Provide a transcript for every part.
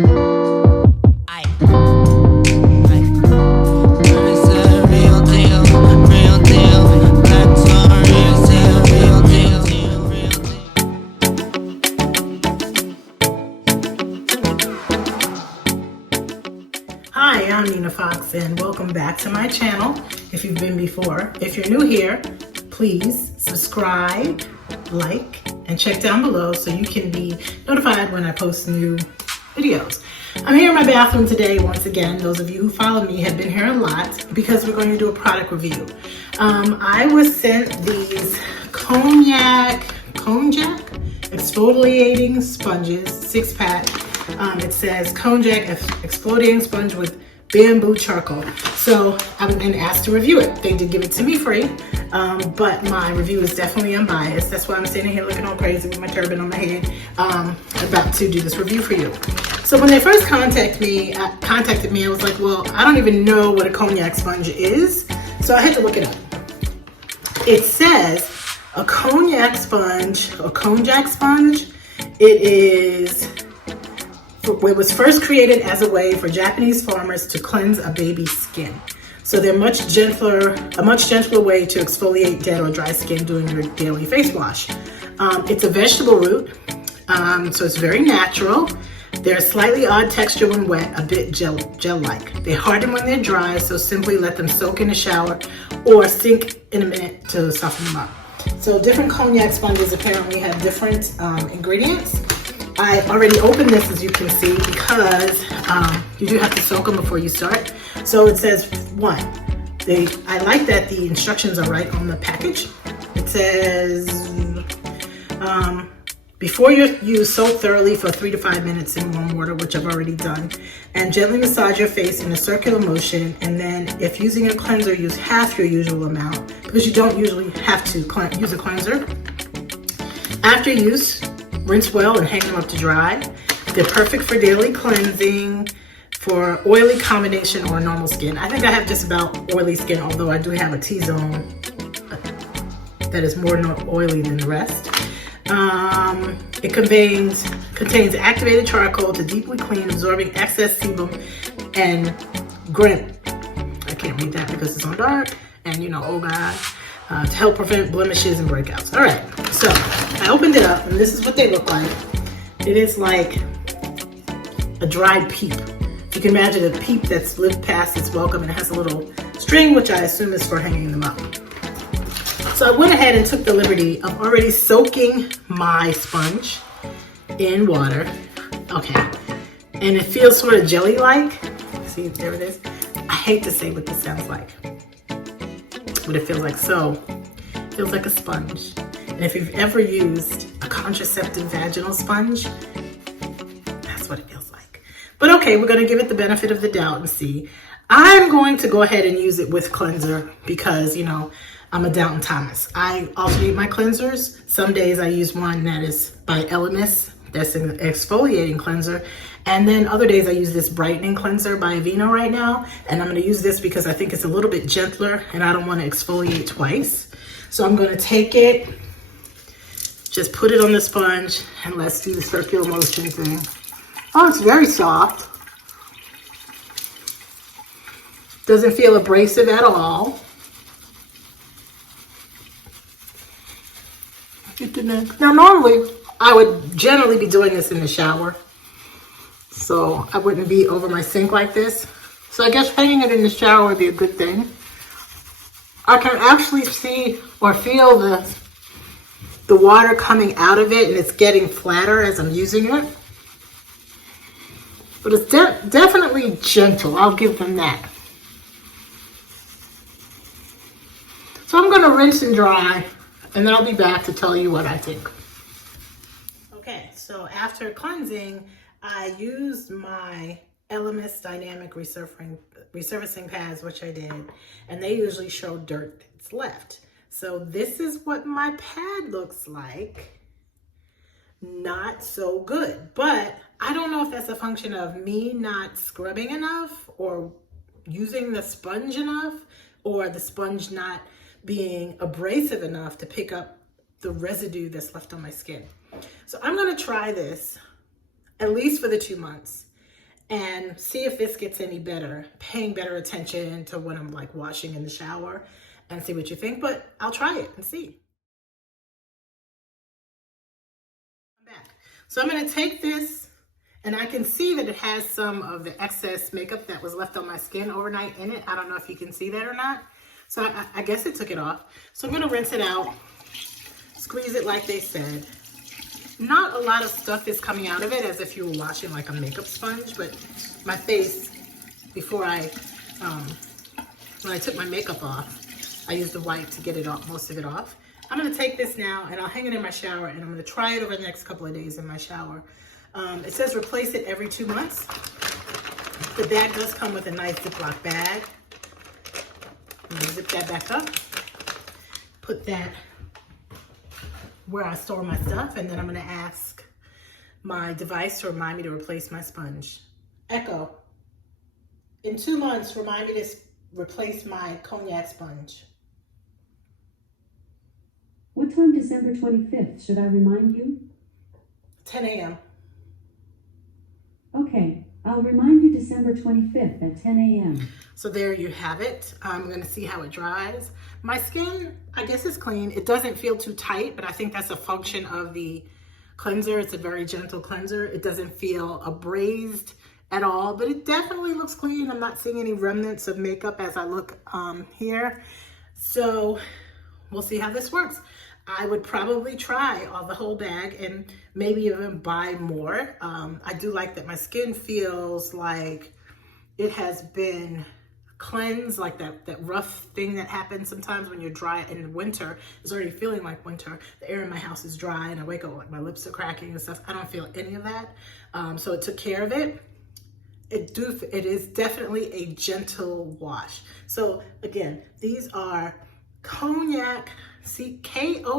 Hi, I'm Foxx, and welcome back to my channel. If you've been before, if you're new here, please subscribe, like, and check down below so you can be notified when I post new videos. I'm here in my bathroom today once again. Those of you who follow me have been here a lot because we're going to do a product review. I was sent these Konjac exfoliating sponges, 6-pack. It says Konjac exfoliating sponge with bamboo charcoal. So I've been asked to review it. They did give it to me free, but my review is dedefinitely unbiased. That's why I'm standing here looking all crazy with my turban on my head, about to do this review for you. So when they first contacted me, I was like, well, I don't even know what a Konjac sponge is. So I had to look it up. It says a Konjac sponge, it was first created as a way for Japanese farmers to cleanse a baby's skin. So they're a much gentler way to exfoliate dead or dry skin during your daily face wash. It's a vegetable root, so it's very natural. They're a slightly odd texture when wet, a bit gel-like. They harden when they're dry, so simply let them soak in the shower or sink in a minute to soften them up. So different Konjac sponges apparently have different ingredients. I already opened this, as you can see, because you do have to soak them before you start. So it says, I like that the instructions are right on the package. It says, before you use, soak thoroughly for 3 to 5 minutes in warm water, which I've already done, and gently massage your face in a circular motion. And then if using a cleanser, use half your usual amount, because you don't usually have to use a cleanser. After use, rinse well and hang them up to dry. They're perfect for daily cleansing, for oily combination or normal skin. I think I have just about oily skin, although I do have a T-zone that is more oily than the rest. It contains activated charcoal to deeply clean, absorbing excess sebum and I can't read that because it's on dark, and oh God, to help prevent blemishes and breakouts. All right, so I opened it up, and this is what they look like. It is like a dried peep. You can imagine a peep that's lived past its welcome, and it has a little string, which I assume is for hanging them up. So I went ahead and took the liberty of already soaking my sponge in water. Okay, and it feels sort of jelly-like. See, there it is. I hate to say what this sounds like, but it feels like so. It feels like a sponge. And if you've ever used a contraceptive vaginal sponge, that's what it feels like. But okay, we're gonna give it the benefit of the doubt and see. I'm going to go ahead and use it with cleanser because, I'm a Downton Thomas. I alternate my cleansers. Some days I use one that is by Elemis, that's an exfoliating cleanser. And then other days I use this brightening cleanser by Aveeno right now. And I'm gonna use this because I think it's a little bit gentler and I don't wanna exfoliate twice. So I'm gonna take it, just put it on the sponge, and let's do the circular motion thing. Oh, it's very soft. Doesn't feel abrasive at all. Now, normally, I would generally be doing this in the shower, so I wouldn't be over my sink like this. So I guess hanging it in the shower would be a good thing. I can actually see or feel the water coming out of it, and it's getting flatter as I'm using it. But it's definitely gentle. I'll give them that. So I'm going to rinse and dry, and then I'll be back to tell you what I think. Okay, so after cleansing, I used my Elemis Dynamic Resurfacing Pads, which I did, and they usually show dirt that's left. So this is what my pad looks like. Not so good, but I don't know if that's a function of me not scrubbing enough or using the sponge enough, or the sponge not being abrasive enough to pick up the residue that's left on my skin. So I'm gonna try this at least for the 2 months and see if this gets any better, paying better attention to when I'm like washing in the shower, and see what you think. But I'll try it and see. I'm back. So I'm going to take this, and I can see that it has some of the excess makeup that was left on my skin overnight in it. I don't know if you can see that or not. So I guess it took it off. So I'm going to rinse it out, squeeze it like they said. Not a lot of stuff is coming out of it as if you were washing like a makeup sponge, but my face, before when I took my makeup off, I used the wipe to get it off, most of it off. I'm going to take this now and I'll hang it in my shower, and I'm going to try it over the next couple of days in my shower. It says replace it every 2 months. The bag does come with a nice Ziploc bag. I'm going to zip that back up, put that where I store my stuff, and then I'm going to ask my device to remind me to replace my sponge. Echo, in 2 months, remind me to replace my Konjac sponge. What time December 25th? Should I remind you? 10 a.m. Okay, I'll remind you December 25th at 10 a.m. So there you have it. I'm going to see how it dries. My skin, I guess, is clean. It doesn't feel too tight, but I think that's a function of the cleanser. It's a very gentle cleanser. It doesn't feel abrased at all, but it definitely looks clean. I'm not seeing any remnants of makeup as I look here. So we'll see how this works. I would probably try the whole bag and maybe even buy more. I do like that my skin feels like it has been cleansed, like that rough thing that happens sometimes when you're dry in the winter. It's already feeling like winter. The air in my house is dry and I wake up like my lips are cracking and stuff. I don't feel any of that. So it took care of it. It is definitely a gentle wash. So again, these are Konjac, Konjac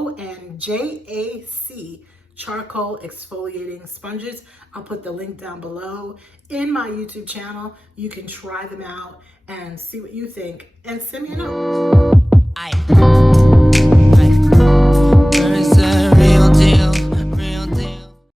charcoal exfoliating sponges. I'll put the link down below in my YouTube channel. You can try them out and see what you think and send me a note.